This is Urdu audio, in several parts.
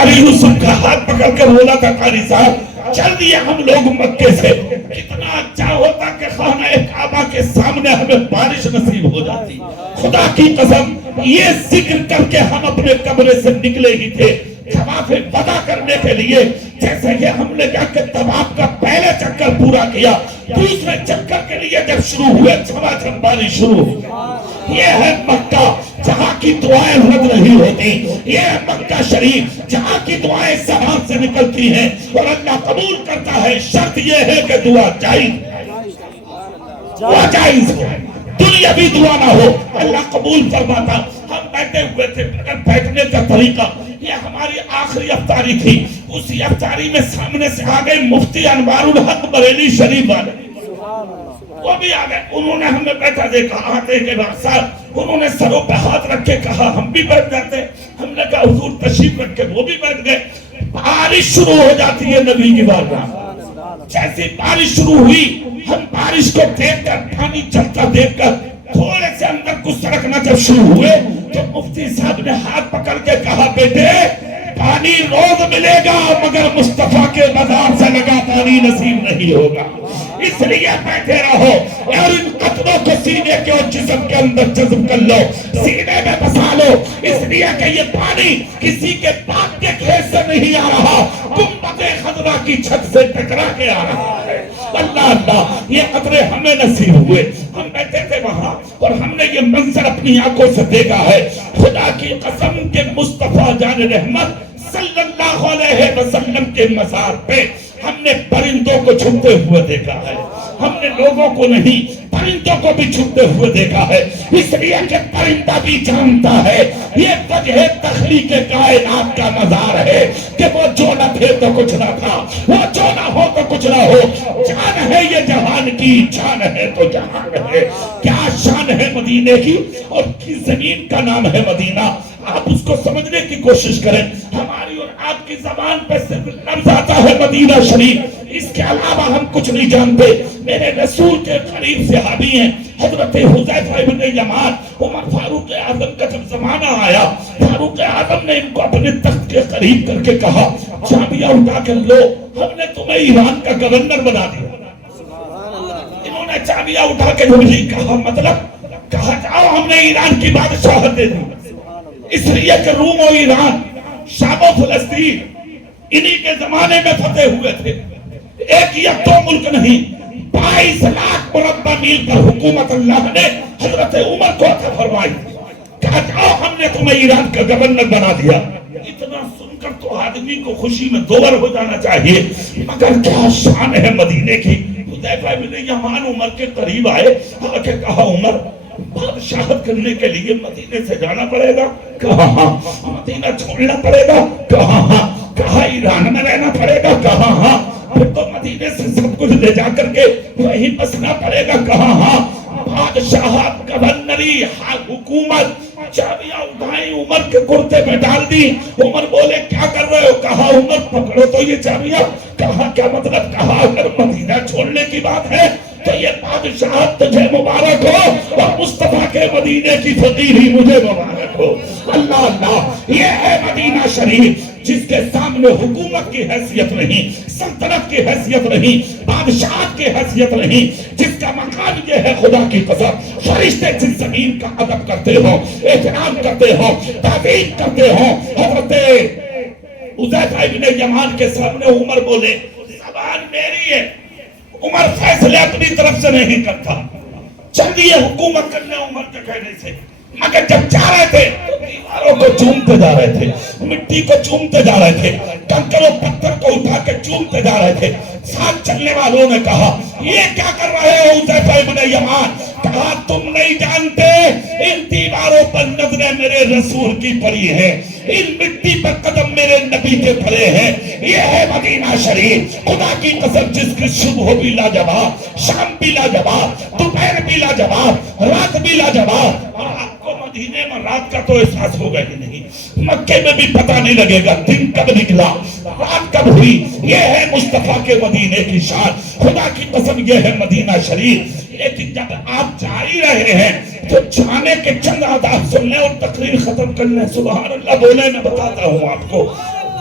ابھی یوسف کا ہاتھ پکڑ کر بولا تھا قاری صاحب چل دیے ہم لوگ مکے سے، کتنا اچھا ہوتا کہ خانہ کعبہ کے سامنے ہمیں بارش نصیب ہو جاتی. خدا کی قسم یہ ذکر کر کے ہم اپنے کمرے سے نکلے ہی تھے طواف ودا کرنے کے لیے. جیسے کہ ہم نے جا کے طواف کا پہلے چکر پورا کیا، دوسرے چکر کے لیے جب شروع ہوئے چھما بارش شروع ہوئی. یہ ہے مکہ جہاں کی دعائیں رد نہیں ہوتی، یہ ہے مکہ شریف جہاں کی دعائیں زبان سے نکلتی ہیں اور اللہ قبول کرتا ہے. شرط یہ ہے کہ دعا جائز ہو، دنیاوی دعا نہ ہو. اللہ قبول فرماتا. ہم بیٹھے ہوئے تھے، اگر بیٹھنے کا طریقہ یہ ہماری آخری افطاری تھی، اسی افطاری میں سامنے سے آ گئے مفتی انوار الحق بریلی شریف والے، وہ بھی آ گئے. انہوں نے ہمیں بیٹھا دیکھا، آتے کے بعد صاحب انہوں نے سروں پہ ہاتھ رکھ کے کہا ہم بھی بیٹھ جاتے. ہم نے کہا حضور تشریف رکھ کے، وہ بھی بیٹھ گئے. بارش شروع ہو جاتی ہے نبی کی بارگاہ. جیسے بارش شروع ہوئی، ہم بارش کو دیکھ کر، پانی چلتا دیکھ کر تھوڑے سے اندر کو سرکنا جب شروع ہوئے تو مفتی صاحب نے ہاتھ پکڑ کے کہا بیٹے پانی روز ملے گا مگر مصطفیٰ کے مزار سے لگا پانی نصیب نہیں ہوگا. اس لیے بیٹھے رہو اور ان قطروں کو سینے کے اور جسم کے اندر جذب کر لو، سینے میں بسا لو. اس لیے کہ یہ پانی کسی کے پاک کے کھیت سے نہیں آ رہا، گنبد خضرا کی چھت سے ٹکرا کے آ رہا ہے. اللہ اللہ یہ قطرے ہمیں نصیب ہوئے. ہم بیٹھے تھے وہاں اور ہم نے یہ منظر اپنی آنکھوں سے دیکھا ہے. خدا کی قسم کے مصطفیٰ جان رحمت صلی اللہ علیہ وسلم کے مزار پہ ہم نے پرندوں کو چھپتے ہوئے دیکھا ہے. ہم نے لوگوں کو نہیں پرندوں کو بھی چھپتے ہوئے دیکھا ہے. اس لیے کہ پرندہ بھی جانتا ہے یہ وجہ تخلیق کائنات کا مزار ہے کہ وہ جو نہ تھے تو کچھ نہ تھا، وہ جو نہ ہو تو کچھ نہ ہو. جان ہے یہ جہان کی، جان ہے تو جہان ہے. کیا شان ہے مدینے کی، اور کس زمین کا نام ہے مدینہ. آپ اس کو سمجھنے کی کوشش کریں. ہماری اور آپ کی زبان پہ صرف لفظ آتا ہے مدینہ شریف، اس کے علاوہ ہم کچھ نہیں جانتے. میرے رسول کے قریب صحابی ہیں حضرت حذیفہ ابن یمان. عمر فاروق اعظم کا جب زمانہ آیا، فاروق اعظم نے ان کو اپنے تخت کے قریب کر کے کہا چابیاں اٹھا کر لو، ہم نے تمہیں ایران کا گورنر بنا دیا. انہوں نے چابیاں اٹھا کے مجھے کہا مطلب کہا جاؤ ہم نے ایران کی بادشاہت دے دی. اس لیے کہ روم و ایران، شام و فلسطین انہی کے زمانے میں فتح ہوئے تھے. ایک یا دو ملک نہیں، 22 لاکھ مربع میل پر حکومت اللہ نے حضرت عمر کو عطا فرمائی. کہا جاؤ ہم نے تمہیں ایران کا گورنر بنا دیا. اتنا سن کر تو آدمی کو خوشی میں دوبر ہو جانا چاہیے، مگر کیا شان ہے مدینے کی. حذیفہ بن یمان عمر کے قریب آئے، آ کے کہا عمر بادشاہت کرنے کے لیے مدینے سے جانا پڑے گا. کہا ہاں. مدینہ چھوڑنا پڑے گا. کہا ہاں. کہا ایران میں رہنا پڑے گا. کہا ہاں. پھر تو مدینے سے سب کچھ لے جا کر کے وہیں بسنا پڑے گا. کہا ہاں. بادشاہت، گورنری، حکومت چابیاں اٹھائیں عمر کے کرتے میں ڈال دی. عمر بولے کیا کر رہے ہو؟ کہا عمر پکڑو تو یہ چابیاں. کہا کیا مطلب؟ کہا اگر مدینہ چھوڑنے کی بات ہے تو یہ بادشاہت تجھے مبارک ہو اور مصطفیٰ کے مدینے کی فقیری مجھے مبارک ہو. اللہ اللہ یہ ہے مدینہ شریف جس کے سامنے حکومت کی حیثیت نہیں، سلطنت کی حیثیت نہیں، بادشاہت کی حیثیت نہیں، جس کا مقام یہ ہے خدا کی قسم فرشتے جس زمین کا ادب کرتے ہو، احترام کرتے ہو، تعظیم کرتے ہو. حضرت حذیفہ ابن یمان کے سامنے عمر بولے زبان میری ہے. عمر فیصلے اپنی طرف سے نہیں کرتا، چلیے حکومت کرنے عمر کے کہنے سے. مگر جب جا رہے تھے تو دیواروں کو چومتے جا رہے تھے، مٹی کو چومتے جا رہے تھے، کنکر و پتھر کو اٹھا کے چومتے جا رہے تھے. ساتھ چلنے والوں نے کہا یہ کیا کر رہے ہو حذیفہ ابن یمان؟ کہا تم نہیں جانتے ان دیواروں پر نظریں میرے رسول کی پڑی ہیں، ان مٹی پر قدم میرے نبی کے پڑے ہیں. یہ ہے مدینہ شریف. خدا کی قسم جس کی صبح بھی لاجواب، شام بھی لاجواب، دوپہر بھی لاجواب، رات بھی لاجواب. اور آپ کو مدینے میں رات کا تو احساس ہوگا ہی نہیں، مکے میں بھی پتہ نہیں لگے گا دن کب نکلا رات کب ہوئی. یہ ہے مصطفیٰ کے مدینے کی شان. خدا کی قسم یہ ہے مدینہ شریف. لیکن جب آپ جا ہی رہے ہیں تو جانے کے چند آداب سننے اور تقریر ختم کرنے. سبحان اللہ بولے میں بتاتا ہوں آپ کو.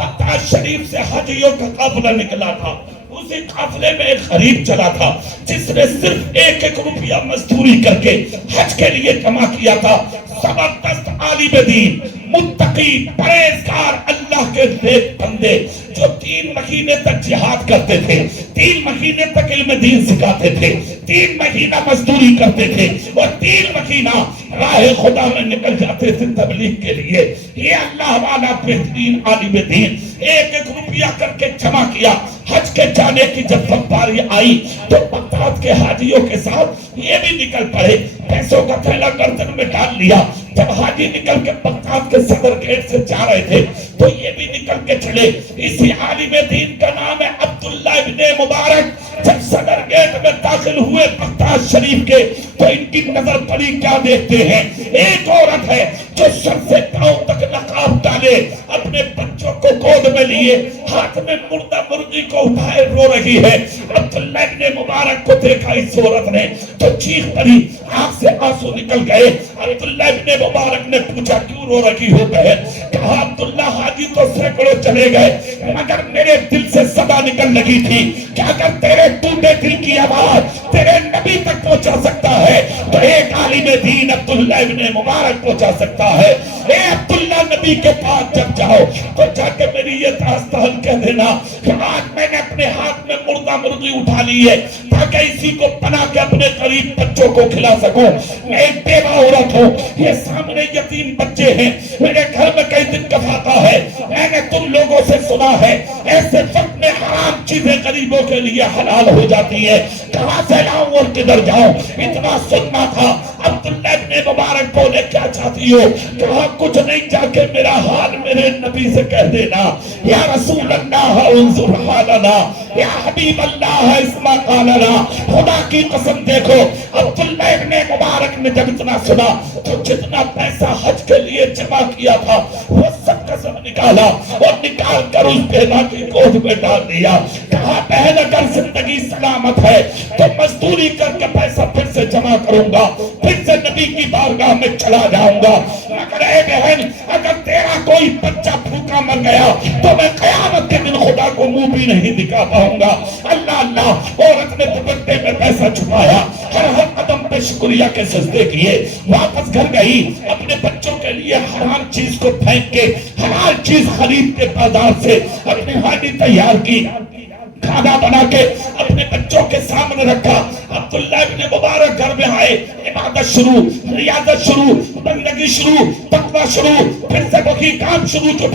مکہ شریف سے حجیوں کا قافلہ نکلا تھا، اسی قافلے میں ایک غریب چلا تھا جس نے صرف 1 روپیہ مزدوری کر کے حج کے لیے جمع کیا تھا۔ زبردست عالم دین، متقی، پرہیزگار، اللہ کے نیک بندے جو 3 مہینے تک جہاد کرتے تھے، 3 مہینے تک علم دین سکھاتے تھے، 3 مہینہ مزدوری کرتے تھے اور 3 مہینہ راہ خدا میں نکل جاتے تھے تبلیغ کے لیے۔ یہ اللہ والا بہترین عالم دین 1 روپیہ کر کے جمع کیا۔ حج کے جانے کی جب باری آئی تو بغداد کے حاجیوں کے ساتھ یہ بھی نکل پڑے، پیسوں کا تھیلا گردن میں ڈال لیا۔ جب حاجی نکل کے بغداد کے صدر گیٹ سے جا رہے تھے تو یہ بھی نکل کے چلے۔ اسی عالم دین کا نام ہے عبداللہ ابن مبارک۔ جب صدر گیٹ میں داخل ہوئے بغداد شریف کے تو ان کی نظر پڑی، کیا دیکھتے ہیں؟ ایک عورت ہے جو سر سے پاؤں تک نقاب ڈالے، اپنے بچوں کو گود میں لیے، ہاتھ میں مردہ مرغی کو اٹھائے رو رہی ہے۔ عبداللہ ابن مبارک کو دیکھا اس عورت نے تو چیخ پڑی، آنکھ سے آنسو نکل گئے۔ عبداللہ ابن مبارک نے پوچھا کیوں رو رہی ہو بہن؟ کہا عبداللہ حاجی تو سینکڑوں چلے گئے مگر میرے دل سے صدا نکل لگی تھی کہ اگر تیرے ٹوٹے دل کی آواز تیرے نبی تک پہنچا سکتا ہے تو ایک عالم دین عبداللہ ابن مبارک پہنچا سکتا ہے۔ اے عبداللہ، نبی کے پاس جب جاؤ تو جا کے میری یہ داستان کہہ دینا کہ آج میں نے اپنے ہاتھ میں مردہ مرغی اٹھا لی ہے تاکہ اسی کو بنا کے اپنے غریب بچوں کو کھلا سکوں۔ میں ایک بیوہ عورت ہوں، یہ سامنے یتیم بچے ہیں، میرے گھر میں کئی دن کا فاقہ ہے۔ میں نے تم لوگوں سے سنا ہے ایسے وقت میں حرام چیزیں غریبوں کے لیے حلال ہو جاتی ہے، کہاں سے لاؤں اور کدھر جاؤں؟ اتنا سننا تھا۔ عبداللہ ابن مبارک بولے کیا چاہتی ہو؟ کہا کچھ نہیں، جا کے میرا حال میرے نبی سے کہہ دینا، یا رسول اللہ انظر حالنا، یا حبیب اللہ اسمع قالنا۔ خدا کی قسم دیکھو، عبداللہ ابن مبارک نے جب اتنا سنا تو جتنا پیسہ حج کے لیے جمع کیا تھا وہ سب قسم نکالا اور نکال کر اس بیوہ کی گود میں ڈال دیا۔ کہا بہن اگر زندگی سلامت ہے تو مزدوری کر کے پیسہ پھر سے جمع کروں گا، پھر سے نبی کی بارگاہ میں چلا جاؤں گا، مگر اے بہن اگر تیرا کوئی بچہ بھوکا مر گیا تو میں قیامت کے دن خدا کو منہ بھی نہیں دکھا پاؤں گا۔ اللہ اللہ، عورت نے دوپٹے میں پیسہ چھپایا، ہر قدم پہ شکریہ کے سجدے کیے، واپس گھر گئی، اپنے بچوں کے لیے حرام چیز کو پھینک کے حلال چیز خرید کے بازار سے اپنی ہانڈی تیار کی، کھانا بنا کے اپنے بچوں کے سامنے رکھا۔ عبداللہ ابن مبارک گھر میں آئے، عبادت شروع، ریاضت شروع، بندگی شروع، تقوی شروع، پھر سے وہی کام شروع جو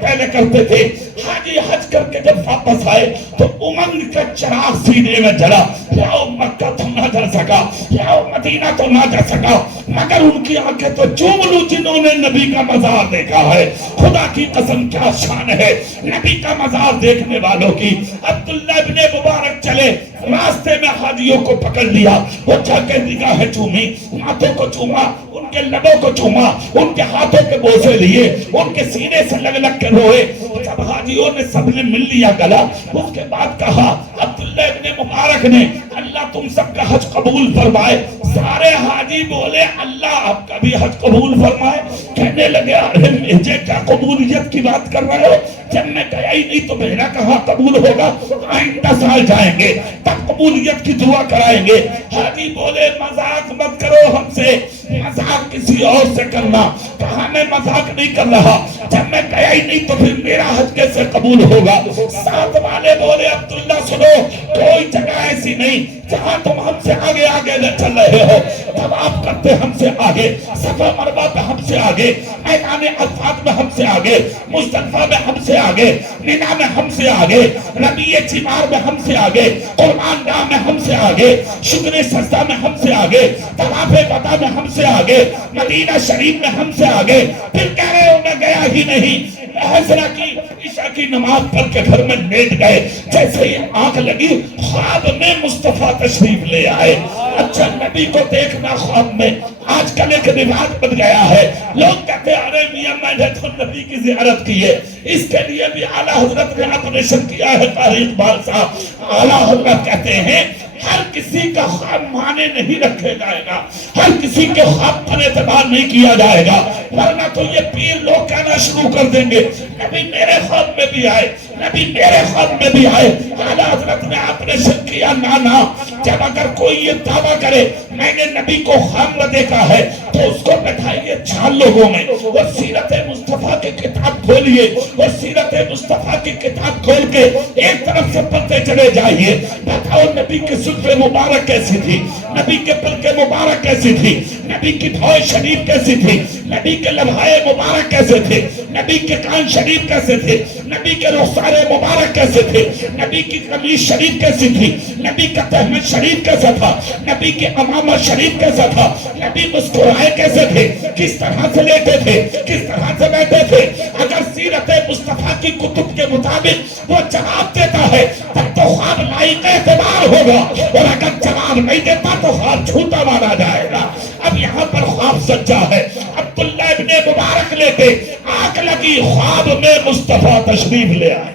پہلے کرتے تھے۔ حاجی حج کر کے جب واپس آئے تو امنگ کا چراغ سینے میں جلا، یا مکہ تو نہ جا سکا، یا مدینہ تو نہ جا سکا، مگر ان کی آنکھیں تو چوم لوں جنہوں نے نبی کا مزار دیکھا ہے۔ خدا کی قسم کیا شان ہے نبی کا مزار دیکھنے والوں کی۔ عبداللہ ابن مبارک چلے، راستے میں حاجیوں کو پکڑ لیا، وہ جا کے نگاہیں چومی، ہاتھوں کو چوما، ان کے لبوں کو چوما، ان کے ہاتھوں کے بوسے لیے، ان کے سینے سے لگ لگ کے روئے۔ جب حاجیوں نے سب نے مل لیا گلا، اس کے بعد کہا عبداللہ ابن مبارک نے اللہ تم سب کا حج قبول فرمائے۔ سارے حاجی بولے اللہ آپ کا بھی حج قبول فرمائے۔ کہنے لگے ارے مجھے کیا قبولیت کی بات کر رہے ہو؟ جب میں گیا ہی نہیں تو میرا کہاں قبول ہوگا؟ آئندہ سال جائیں گے تب قبولیت کی دعا کرائیں گے۔ حاجی بولے مذاق مت کرو ہم سے، مذاق کسی اور سے کرنا۔ کہا میں مذاق نہیں کر رہا، جب میں گیا ہی نہیں تو پھر میرا حج کیسے قبول ہوگا؟ ساتھ والے بولے عبداللہ سنو، کوئی جگہ ایسی نہیں جہاں تم ہم سے آگے آگے نہ چل رہے ہو، طواف کرتے ہم سے آگے، صفا مروہ پہ ہم سے آگے، میدان عرفات میں ہم سے آگے، مزدلفہ میں ہم سے آگے، مینا میں ہم سے آگے، ربیع چمار میں ہم سے آگے، قربان گاہ میں ہم سے آگے، شکر سجدہ میں ہم سے آگے، طواف وداع میں ہم سے آگے، مدینہ شریف میں ہم سے آگے۔ پھر کہہ رہے ہو میں گیا ہی نہیں۔ حضرہ کی عشاء کی نماز پڑھ کے گھر میں لیٹ گئے، جیسے ہی آنکھ لگی خواب میں مصطفیٰ تشریف لے آئے۔ اچھا نبی کو دیکھنا خواب میں آج کل ایک رواج بن گیا ہے، لوگ کہتے ہیں ارے میاں میں نے تو نبی کی زیارت کی ہے۔ اس کے لیے بھی اعلیٰ حضرت نے آپریشن کیا ہے۔ طارق اقبال صاحب اعلیٰ حضرت کہتے ہیں ہر کسی کا خواب مانے نہیں رکھے جائے گا، ہر کسی کے خواب پر اعتبار نہیں کیا جائے گا، ورنہ تو یہ پیر لوگ کہنا شروع کر دیں گے نبی میرے خواب میں بھی آئے، نبی میرے خواب میں بھی آئے۔ اعلیٰ حضرت نے آپ نے شک کیا، نانا جب اگر کوئی یہ دعویٰ کرے میں نے نبی کو خواب میں دیکھا ہے تو اس کو بتائیے 4 لوگوں میں وہ سیرت مصطفیٰ کی کتاب کھولیے، وہ سیرت مصطفیٰ کی کتاب کھول کے ایک طرف سے پڑھتے چلے جائیے، بتاؤ نبی کی زلف مبارک کیسی تھی، نبی کے پلک مبارک کیسی تھی، نبی کی بھویں شریف کیسی تھی، نبی کے لمحے مبارک کیسے تھے، نبی کے کان شریف کیسے تھے، نبی کے رخسار مبارک کیسے تھے، نبی کی قمیص شریف کیسی تھی، نبی کا تہمت شریف کیسا تھا، نبی کے امامہ شریف کیسا تھا، نبی مسکرائے کیسے تھے، کس طرح سے لیتے تھے، کس طرح سے بیٹھے تھے۔ اگر سیرت مصطفیٰ کی کتب کے مطابق وہ جواب دیتا ہے تب تو خواب لائق اعتبار ہوگا، اور اگر جواب نہیں دیتا تو خواب جھوٹا مانا جائے گا۔ اب یہاں پر خواب سچا ہے۔ عبداللہ ابن مبارک لیتے، آنکھ لگی، خواب میں مصطفیٰ تشریف لے آئے،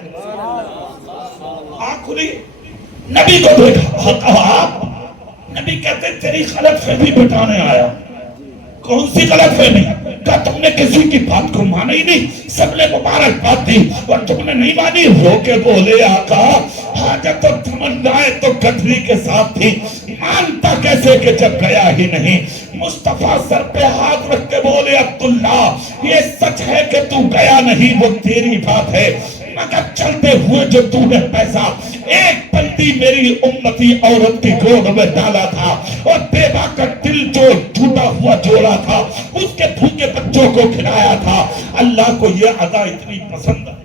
آنکھ کھلی، نبی کو دیکھا، کہا نبی کہتے تیری غلط فہمی بتانے آیا۔ کون سی غلط فہمی؟ کہا تم نے کسی کی بات کو مانا ہی نہیں، سب نے مبارک بات دی اور تم نے نہیں مانی۔ رو کے بولے آقا حاجت و تمنائیں تو گدھری کے ساتھ تھی، مانتا کیسے کہ جب گیا ہی نہیں۔ مصطفیٰ سر پہ ہاتھ رکھ کے بولے عبداللہ یہ سچ ہے کہ تو گیا نہیں، وہ تیری بات ہے، مگر چلتے ہوئے جو تو نے پیسہ ایک بلدی میری امتی عورت کی گود میں ڈالا تھا اور بیوہ کا دل جو ٹوٹا ہوا جوڑا تھا اس کے بھوکے بچوں کو کھلایا تھا، اللہ کو یہ ادا اتنی پسند ہے،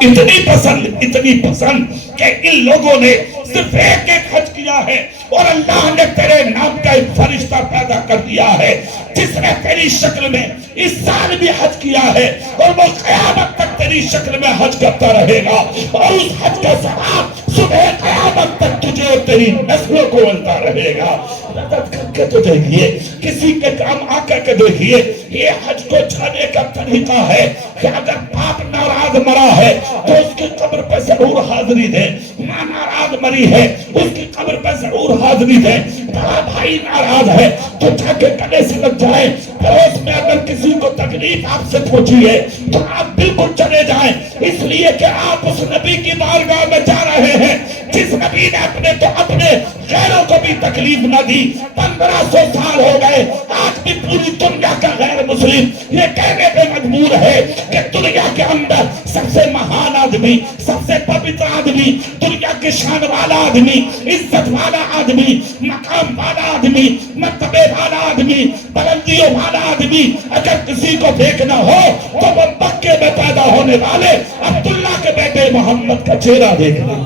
اتنی پسند کہ ان لوگوں نے صرف ایک حج کیا ہے اور اللہ نے تیرے نام کا ایک فرشتہ پیدا کر دیا ہے جس نے تیری شکل میں اس سال بھی حج کیا ہے اور وہ قیامت تک تیری شکل میں حج کرتا رہے گا، اور اس حج کا ثواب صبح قیامت تک تجھے اور تیری نسلوں کو ملتا رہے گا۔ مدد کر کے تو دیکھیے، کسی کے کام آ کر کے دیکھیے، یہ حج کو جانے کا طریقہ ہے کہ اگر باپ ناراض مرا ہے تو اس کی قبر پہ ضرور حاضری دے، ماں ناراض مری ہے اس کی قبر پہ ضرور حاضری دے، بڑا بھائی ناراض ہے تو جا کے گلے سے لگ جائے، پڑوس میں اگر کسی کو تکلیف آپ سے پہنچی ہے تو آپ بالکل چلے جائیں، اس لیے کہ آپ اس نبی کی بارگاہ میں جا رہے ہیں جس نبی نے اپنے غیروں کو بھی تکلیف نہ دی۔ 1500 سال ہو گئے، آج بھی پوری دنیا کا غیر مسلم یہ کہنے پہ مجبور ہے کہ دنیا کے اندر سب سے مہان آدمی، سب سے پوتر آدمی، دنیا کے شان والا آدمی، عزت والا آدمی، مقام والا آدمی، مرتبے والا آدمی، بلندیوں والا آدمی اگر کسی کو دیکھنا ہو تو وہ مکے میں پیدا ہونے والے عبداللہ کے بیٹے محمد کا چہرہ دیکھنا۔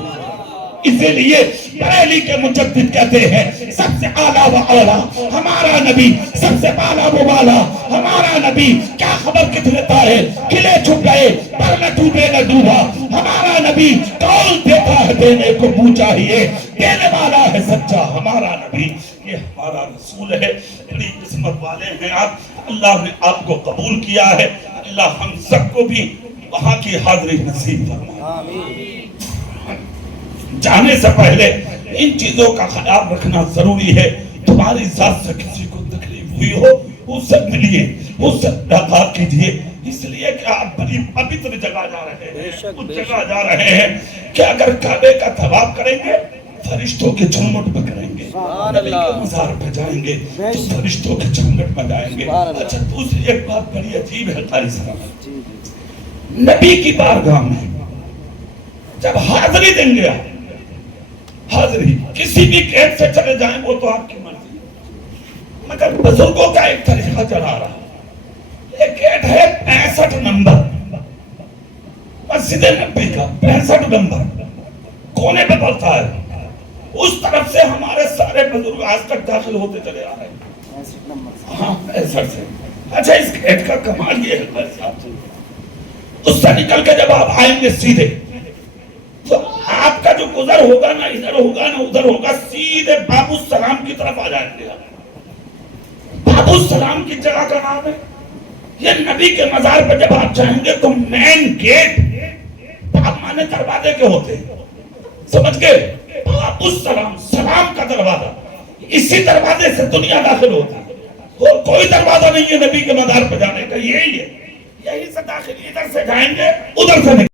اسی لیے بریلی کے مجدد کہتے ہیں سب سے اعلیٰ و اعلیٰ ہمارا نبی، سب سے بالا و بالا ہمارا نبی، کیا خبر کتنے تارے کھلے چھپ گئے پر نہ ڈوبے نہ ڈوبا، ہمارا نبی کون دیتا ہے دینے کو منہ چاہیے، دینے والا ہے سچا ہمارا نبی، یہ ہمارا رسول ہے، بڑی قسمت والے ہیں آپ، اللہ نے آپ کو قبول کیا ہے، اللہ ہم سب کو بھی وہاں کی حاضری نصیب فرمائے۔ جانے سے پہلے ان چیزوں کا خیال رکھنا ضروری ہے، تمہاری ذات سے کسی کو تکلیف ہوئی ہو اس سے ملیے، اس سے ملاقات کیجئے، اس لیے کہ آپ بڑی پوتر جگہ جا رہے ہیں، اس جگہ جا رہے ہیں کہ اگر کعبے کا طواف کریں گے فرشتوں کے جھومٹ میں کریں گے، نبی کے مزار پہ جائیں گے تو فرشتوں کے جھومٹ میں جائیں گے۔ اچھا دوسری ایک بات بڑی عجیب ہے قاری صاحب، نبی کی بارگاہ میں جب حاضری دیں گے، حاضری کسی بھی گیٹ سے چلے جائیں وہ تو آپ کی مرضی، مگر بزرگوں کا ایک طریقہ چلا رہا، ایک گیٹ ہے 65 نمبر مسجد نبی کا، 65 نمبر کونے پہ پڑتا ہے، اس طرف سے ہمارے سارے بزرگ آج تک داخل ہوتے چلے آ رہے ہیں، ہاں 65 سے۔ اچھا اس گیٹ کا کمال یہ ہے، اس سے نکل کے جب آپ آئیں گے سیدھے تو آپ کا جو گزر ہوگا نا ادھر ہوگا نا ادھر ہوگا، سیدھے باب السلام کی طرف آ جائیں گے۔ باب السلام کی جگہ کا نام ہے، یہ نبی کے مزار پر جب آپ جائیں گے تو مین گیٹ، باب مانے دروازے کے ہوتے ہیں، سمجھ گئے؟ باب السلام، سلام کا دروازہ، اسی دروازے سے دنیا داخل ہوتی ہے، اور کوئی دروازہ نہیں ہے نبی کے مدار پہ جانے کا، یہی ہے، یہی سے داخل، ادھر سے جائیں گے ادھر سے نہیں۔